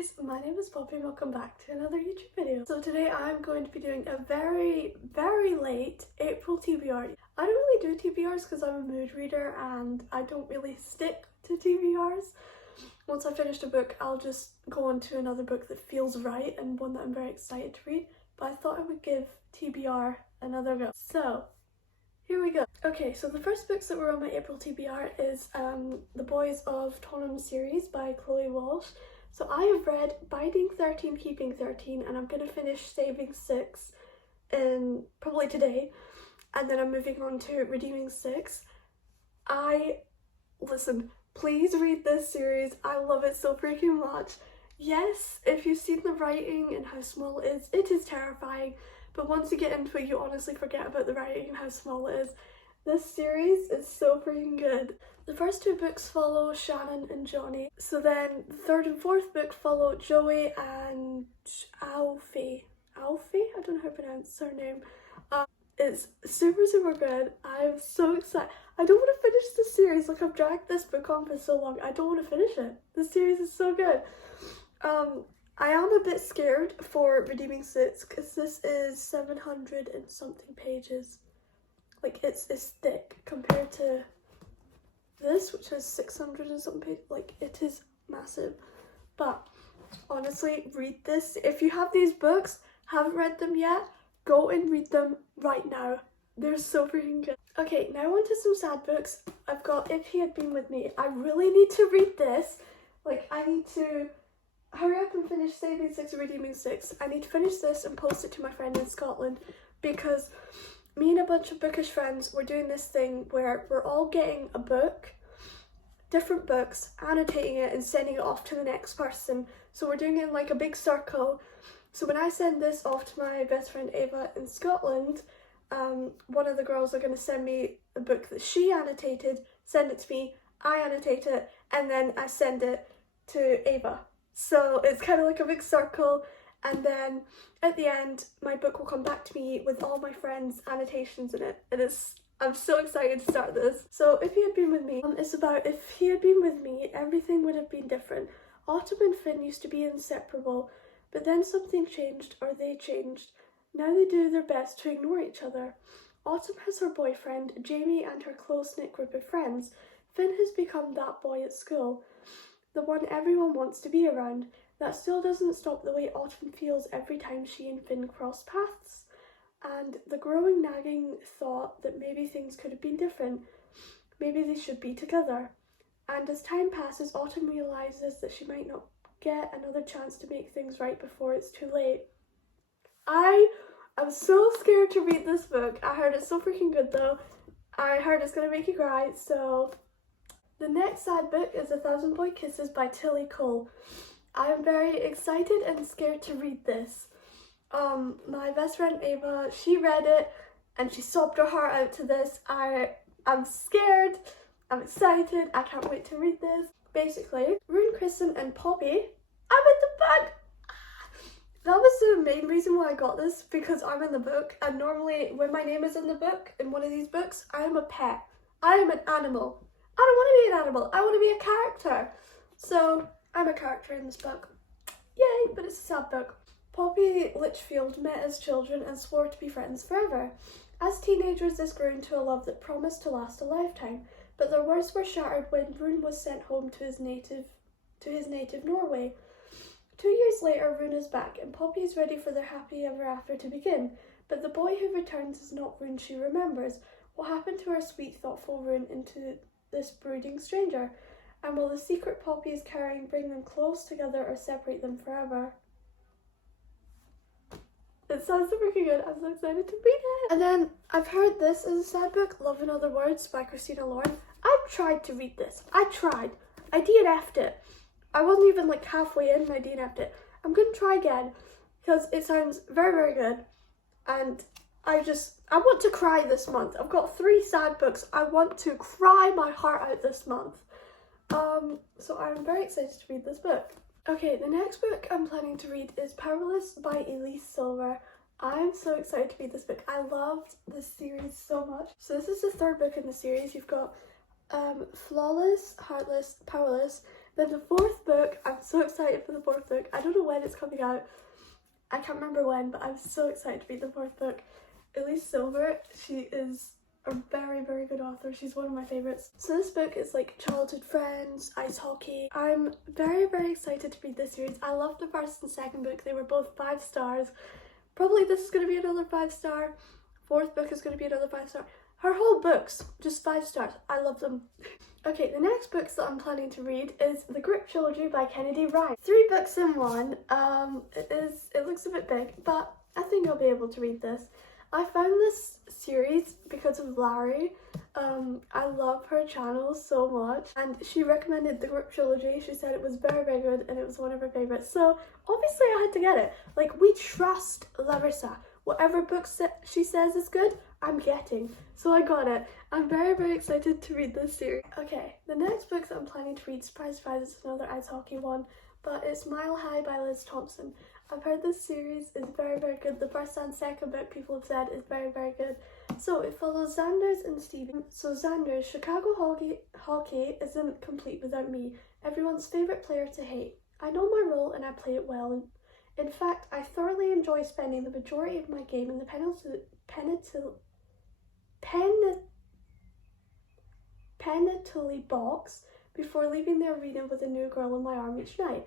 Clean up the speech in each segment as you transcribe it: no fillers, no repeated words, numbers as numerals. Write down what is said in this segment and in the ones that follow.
guys, my name is Poppy and welcome back to another YouTube video. So today I'm going to be doing a very late April TBR. I don't really do TBRs because I'm a mood reader and I don't really stick to TBRs. Once I've finished a book, I'll just go on to another book that feels right and one that I'm very excited to read. But I thought I would give TBR another go. So here we go. Okay, so the first books that were on my April TBR is The Boys of Tonham series by Chloe Walsh. So I have read Binding 13, Keeping 13, and I'm going to finish Saving 6 in probably today. And then I'm moving on to Redeeming 6. Listen, please read this series. I love it so freaking much. Yes, if you've seen the writing and how small it is terrifying. But once you get into it, you honestly forget about the writing and how small it is. This series is so freaking good. The first two books follow Shannon and Johnny. So then the third and fourth book follow Joey and Alfie. Alfie? I don't know how to pronounce her name. It's super good. I'm so excited. I don't want to finish the series. Like, I've dragged this book on for so long. I don't want to finish it. This series is so good. I am a bit scared for Redeeming 6 because this is 700 and something pages. Like, it's thick compared to this, which is 600 and something pages. Like, it is massive. But honestly, read this. If you have these books, haven't read them yet, go and read them right now. They're so freaking good. Okay, now on to some sad books. I've got If He Had Been With Me. I really need to read this. Like, I need to hurry up and finish Saving 6 and Redeeming 6. I need to finish this and post it to my friend in Scotland because me and a bunch of bookish friends were doing this thing where we're all getting a book, different books, annotating it and sending it off to the next person. So we're doing it in like a big circle. So when I send this off to my best friend Ava in Scotland, one of the girls are going to send me a book that she annotated, send it to me, I annotate it, and then I send it to Ava. So it's kind of like a big circle, and then at the end my book will come back to me with all my friends' annotations in it, and I'm so excited to start this. So If He Had Been With Me is about if he had been with me, everything would have been different. Autumn and Finn used to be inseparable, but then something changed, or they changed. Now they do their best to ignore each other. Autumn has her boyfriend, Jamie, and her close-knit group of friends. Finn has become that boy at school, the one everyone wants to be around. That still doesn't stop the way Autumn feels every time she and Finn cross paths, and the growing nagging thought that maybe things could have been different. Maybe they should be together. And as time passes, Autumn realises that she might not get another chance to make things right before it's too late. I'm so scared to read this book. I heard it's so freaking good though. I heard it's gonna make you cry, so. The next sad book is 1,000 Boy Kisses by Tilly Cole. I am very excited and scared to read this. My best friend Ava, she read it and she sobbed her heart out to this. I'm scared, I'm excited, I can't wait to read this. Basically, Rune, Kristen and Poppy, I'm in the book! That was the main reason why I got this, because I'm in the book, and normally when my name is in the book, in one of these books, I am a pet. I am an animal. I don't want to be an animal, I want to be a character. So, I'm a character in this book. Yay, but it's a sad book. Poppy Litchfield met as children and swore to be friends forever. As teenagers, this grew into a love that promised to last a lifetime, but their worlds were shattered when Rune was sent home to his native Norway. 2 years later, Rune is back, and Poppy is ready for their happy ever after to begin. But the boy who returns is not Rune she remembers. What happened to her sweet, thoughtful Rune into this brooding stranger? And will the secret Poppy is carrying bring them close together or separate them forever? It sounds so freaking good. I'm so excited to read it. And then I've heard this is a sad book, Love in Other Words by Christina Lauren. I've tried to read this. I tried. I DNF'd it. I wasn't even like halfway in and I DNF'd it. I'm going to try again because it sounds very good. And I want to cry this month. I've got 3 sad books. I want to cry my heart out this month. So I'm very excited to read this book. Okay, the next book I'm planning to read is Powerless by Elise Silver. I'm so excited to read this book. I loved this series so much. So this is the 3rd book in the series. You've got Flawless, Heartless, Powerless. Then the fourth book, I'm so excited for the fourth book. I don't know when it's coming out. I can't remember when, but I'm so excited to read the fourth book. Elise Silver, she is a very, very good author. She's one of my favourites. So this book is like childhood friends, ice hockey. I'm very, very excited to read this series. I love the first and second book. They were both 5 stars. Probably this is going to be another 5-star. Fourth book is going to be another 5-star. Her whole books, just 5 stars. I love them. Okay, the next books that I'm planning to read is The Grip Trilogy by Kennedy Ryan. 3 books in one. It looks a bit big, but I think I'll be able to read this. I found this series because of Larry. I love her channel so much, and she recommended The Grip Trilogy. She said it was very, very good and it was one of her favourites. So obviously I had to get it. Like, we trust Larissa. Whatever book she says is good, I'm getting. So I got it. I'm very, very excited to read this series. Okay, the next book that I'm planning to read, surprise, surprise, is another ice hockey one, but it's Mile High by Liz Thompson. I've heard this series is very, very good. The first and second book, people have said, is very, very good. So it follows Xander's and Steven. So Xander's Chicago hockey isn't complete without me, everyone's favourite player to hate. I know my role and I play it well. In fact, I thoroughly enjoy spending the majority of my game in the penalty box before leaving the arena with a new girl in my arm each night.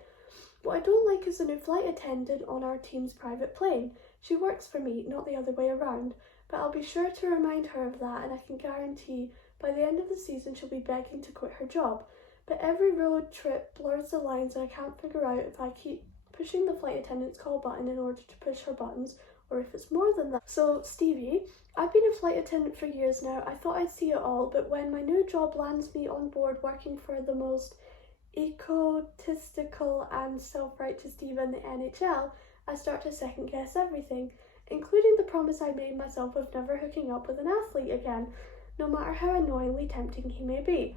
What I don't like is the new flight attendant on our team's private plane. She works for me, not the other way around, but I'll be sure to remind her of that, and I can guarantee by the end of the season she'll be begging to quit her job. But every road trip blurs the lines and I can't figure out if I keep pushing the flight attendant's call button in order to push her buttons, or if it's more than that. So Stevie, I've been a flight attendant for years now. I thought I'd see it all, but when my new job lands me on board working for the most egotistical and self-righteous diva in the NHL, I start to second guess everything, including the promise I made myself of never hooking up with an athlete again, no matter how annoyingly tempting he may be.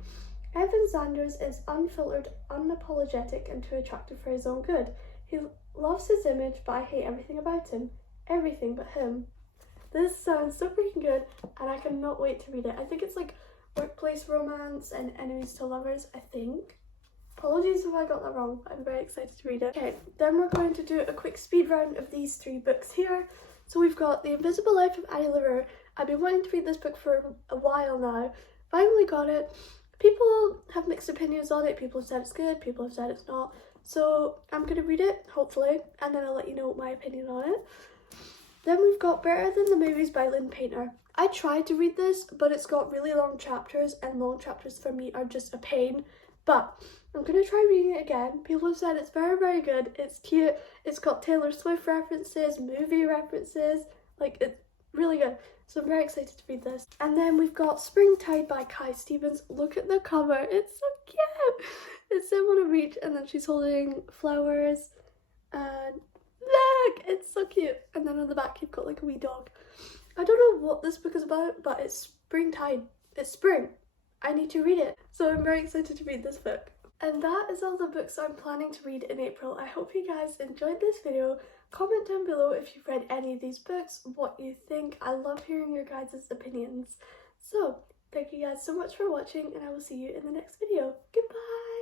Evan Sanders is unfiltered, unapologetic, and too attractive for his own good. He loves his image, but I hate everything about him. Everything but him. This sounds so freaking good, and I cannot wait to read it. I think it's like workplace romance and enemies to lovers, I think. Apologies if I got that wrong, but I'm very excited to read it. Okay, then we're going to do a quick speed round of these 3 books here. So we've got The Invisible Life of Annie LaRue. I've been wanting to read this book for a while now. Finally got it. People have mixed opinions on it. People have said it's good, people have said it's not. So I'm going to read it, hopefully, and then I'll let you know my opinion on it. Then we've got Better Than the Movies by Lynn Painter. I tried to read this, but it's got really long chapters, and long chapters for me are just a pain. But I'm going to try reading it again. People have said it's very, very good. It's cute. It's got Taylor Swift references, movie references. Like, it's really good. So I'm very excited to read this. And then we've got Springtide by Kai Stevens. Look at the cover. It's so cute. It's them on a beach, and then she's holding flowers. And look, it's so cute. And then on the back you've got like a wee dog. I don't know what this book is about, but it's springtime. It's spring. I need to read it. So I'm very excited to read this book. And that is all the books I'm planning to read in April. I hope you guys enjoyed this video. Comment down below if you've read any of these books, what you think. I love hearing your guys' opinions. So, thank you guys so much for watching, and I will see you in the next video. Goodbye!